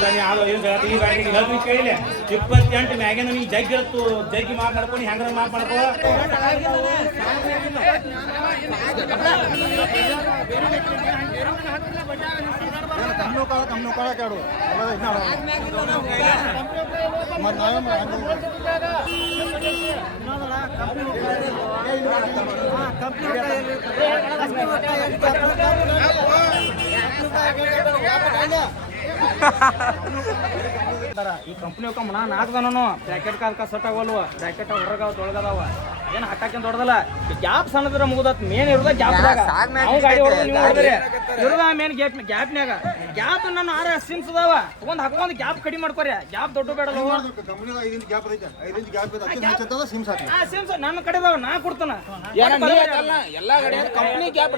ಈ ಗಾಡಿಗೆ ಹೇಳ್ತೀನಿ ಕೇಳಿಲ್ಲ 28 ಮ್ಯಾಗಿನ ನೀ ಜಗ್ಗಿ ಇರ್ತು ಜಗ್ಗಿ ಮಾತಾಡ್ಕೊಂಡು ಹೆಂಗ್ರ ಮಾತಾಡ್ಕೋ ಈ ಕಂಪ್ನಿ ಹೋಗಮ್ಮ ನಾಲ್ಕದನೂ ಬ್ರ್ಯಾಕೆಟ್ ಕಾಲ್ಕ ಸಟ್ ಆಗಲ್ವ ಬ್ರ್ಯಾಕೆಟ್ ಹೊರಗಾವ ತೊಳಗದಾವ ಏನು ಹಟ್ಟಾಕಂತ ಹೊಡೆದಲ್ಲ ಗ್ಯಾಪ್ ಸಣ್ಣದ್ರ ಮುಗಿದತ್ ಮೇನ್ ಇರೋದ ಗ್ಯಾಪ್ದಾಗ ನಾವು ಗಾಡಿ ಹೊಡೆದು ನೀವು ಹೊಡೆದ್ರಿ ಇರೋದ ಮೇನ್ ಗ್ಯಾಪ್ನ್ಯಾಗ ಗ್ಯಾಪ್ ನಾನು 6 ಸಿಮ್ಸ್ ಅದಾವ ಒಂದು ಹಾಕೊಂಡು ಗ್ಯಾಪ್ ಕಡಿಮೆ ಮಾಡ್ಕೊರಿ ಗ್ಯಾಪ್ ದೊಡ್ಡ ಬೇಡಲ್ಲ ಸಿಮ್ಸ್ ನನ್ನ ಕಡೆ ಅದಾವ ನಾ ಕೊಡ್ತಾನ ಎಲ್ಲಾ ಗಾಡಿ ಕಂಪ್ನಿ ಗ್ಯಾಪ್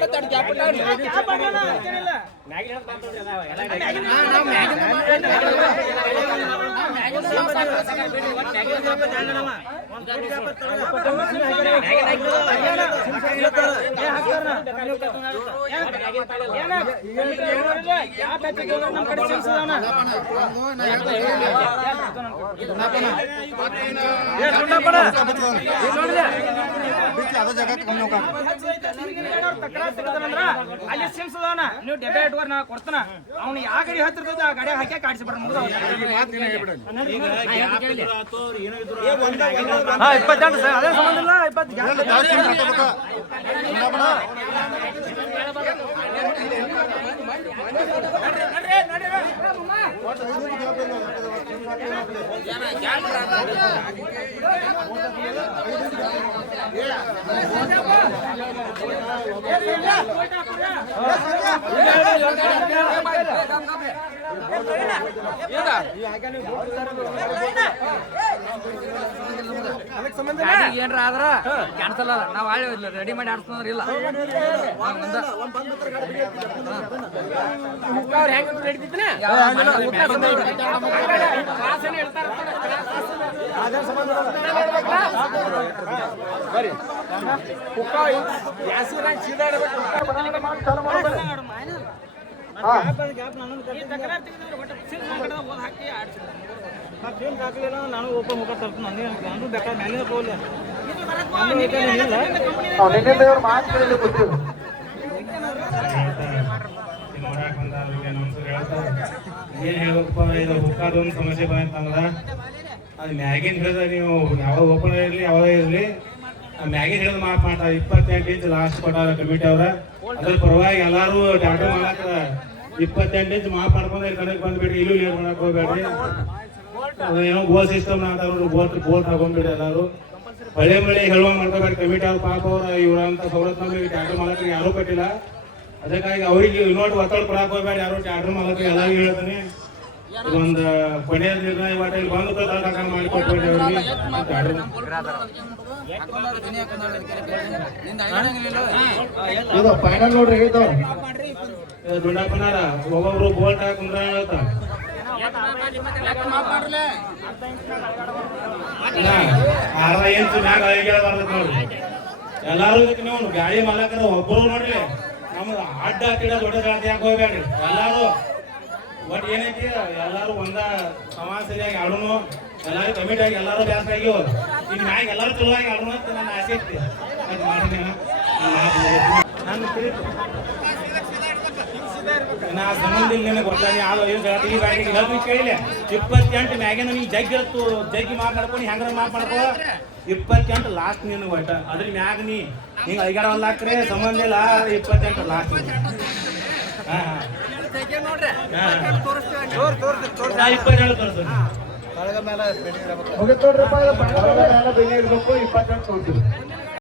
ಅಲ್ಲಿ ಸಿಮ್ಸ್ ಅದಾವನ ನೀವು ಡೆಬಿಟ್ ನಾ ಕೊಡ್ತಾನ ಅವ್ನು ಯಾವ ಗಾಡಿ ಹತ್ತಿರ್ತದ ಆ ಗಾಡಿ ಹಾಕಿ ಕಾಡಿಸಿ ಬಿಡ್ರಿ ಮುಗಿದ 28 ಸರ್ ಅದೇ ಸಂಬಂಧ ಇಲ್ಲ 20 ಏನ್ರ ಆದ್ರ ಕ್ಯಾನ್ಸಲ್ ಅದ ನಾವ್ ರೆಡಿ ಮಾಡಿ ಆಡ್ಸ್ಕೊಂಡ್ರ ಇಲ್ಲ ನಾನು ಓಪನ್ ಮುಖ ತರ್ತೀನಿ ನಾನು ಬೇಕಾದ್ರೆ ಮೇಲೆ ಹೋಗ್ಲಿ ಏನ್ ಹೇಳ್ಬೇಕಪ್ಪ ಇದು ಹುಕ್ಕಾದೊಂದು ಸಮಸ್ಯೆ ಬಂತಂದ್ರ ಅದು ಮ್ಯಾಗಿನ್ ಹಿಡಿದ ನೀವು ಯಾವಾಗ ಓಪನ್ ಇರಲಿ ಯಾವಾಗ ಇರಲಿ ಮ್ಯಾಗಿನ್ ಹಿಡಿದು ಮಾತಾಡ 28 ಇಂಚ್ ಲಾಸ್ಟ್ ಕೊಟ್ಟಾರ ಕಮಿಟಿ ಅವ್ರ ಅದ್ರ ಪರವಾಗಿ ಎಲ್ಲಾರು ಟಾಟಾ ಮಾಡಾಕ 28 ಇಂಚ್ ಮಾಪ್ ಮಾಡ್ಕೊಂಡ್ ಕಡೆಗೆ ಬಂದ್ಬಿಡ್ರಿ ಇಲ್ಲೂ ಲೇಟ್ ಮಾಡಕ್ ಹೋಗ್ಬೇಡ್ರಿ ಏನೋ ಗೋಲ್ ಸಿಸ್ಟಮ್ ಅಂತ ಬೋಲ್ ತಗೊಂಡ್ಬಿಡ್ರಿ ಎಲ್ಲಾರು ಮಳೆ ಹೇಳುವಂಗ್ ಮಾಡ್ಕೋಬೇಡಿ ಕಮಿಟಿ ಅವ್ರ ಪಾಪ ಅವ್ರ ಇವ್ರಂತ ಸವಲತ್ತು ನಮಗೆ ಟಾಟಾ ಮಾಡಕ್ಕೆ ಯಾರೂ ಕೊಟ್ಟಿಲ್ಲ ಅದಕ್ಕಾಗಿ ಅವ್ರಿಗೆ ಇನ್ನೊಟ್ಟು ಒತ್ತಡ ಕೊಡಕ್ ಹೋಗ್ಬೇಡಿ ಯಾರು ಟಾಟಾ ಮಾಡಕ್ಕೆ ಎಲ್ಲರಿಗೂ ಹೇಳ್ತೀನಿ ಒಂದು ಕೊನೆಯ ನಿರ್ಣಯ ವಾಟಲ್ಲಿ ಬಂದು ಮಾಡಿಕೊಟ್ಬೇಡಿ ಅವ್ರಿಗೆ ಇದು ಫೈನಲ್ ನೋಡ್ರಿ ದುಂಡಪ್ಪನಾರ ಒಬ್ಬೊಬ್ರು ಬೋಲ್ಟ್ ಹಾಕುಂದ್ರ ಹೇಳ್ತ 6 ಇಂಚ್ ಮ್ಯಾಗ ಬರ್ತೈತಿ ನೋಡ್ರಿ ಎಲ್ಲಾರು ನೀವು ಗಾಡಿ ಮಾಲಕರ ಒಬ್ಬರು ನೋಡ್ರಿ ನಮ್ದು ಅಡ್ಡ ಹಾಕಿಡ ದೊಡ್ಡ ಗಾಡಿ ಯಾಕೆ ಹೋಗ್ಬೇಡ್ರಿ ಎಲ್ಲಾರು ಬಟ್ ಏನೈತಿ ಎಲ್ಲಾರು ಒಂದ ಸಮಾಜ ಸರಿಯಾಗಿ ಆಡೋನು ಎಲ್ಲಾರು ಕಮಿಟಿ ಆಗಿ ಎಲ್ಲಾರು ಬ್ಯಾಸ್ರ ಆಗ್ಯವ ಇನ್ ಮ್ಯಾಗ ಎಲ್ಲಾರು ಚಲೋ ಆಗಿ ಆಡೋಣ ಅಂತ ನನ್ನ ಆಸೆ ಐತಿ ಅದು ಮಾಡಿದ್ದೇನೆ ನಾ ಸಂಬಂಧ ಇಲ್ಲ ನಿನಗೆ ಗೊತ್ತಾಗಿ ಈ ಗಾಡಿಗೆ ಹೇಳ್ತೀನಿ ಕೇಳಿಲ್ಲ 28 ಮ್ಯಾಗಿನ ನೀ ಜಗ್ಗಿ ಇರ್ತು ಜಗ್ಗಿ ಮಾತಾಡ್ಕೊಂಡು ಹೆಂಗ್ರ ಮಾತಾಡ್ಕೋ 28 ಲಾಸ್ಟ್ ನೀನು ಒಟ್ಟ ಅದ್ರ ಮ್ಯಾಗ ನೀ ಹಿಂಗೆ ಐಗಾಡವಲ್ಲ ಹಾಕ್ರೆ ಸಂಬಂಧ ಇಲ್ಲ 28 ಲಾಸ್ಟ್ 22 ತೋರಿಸ್ತೀನಿ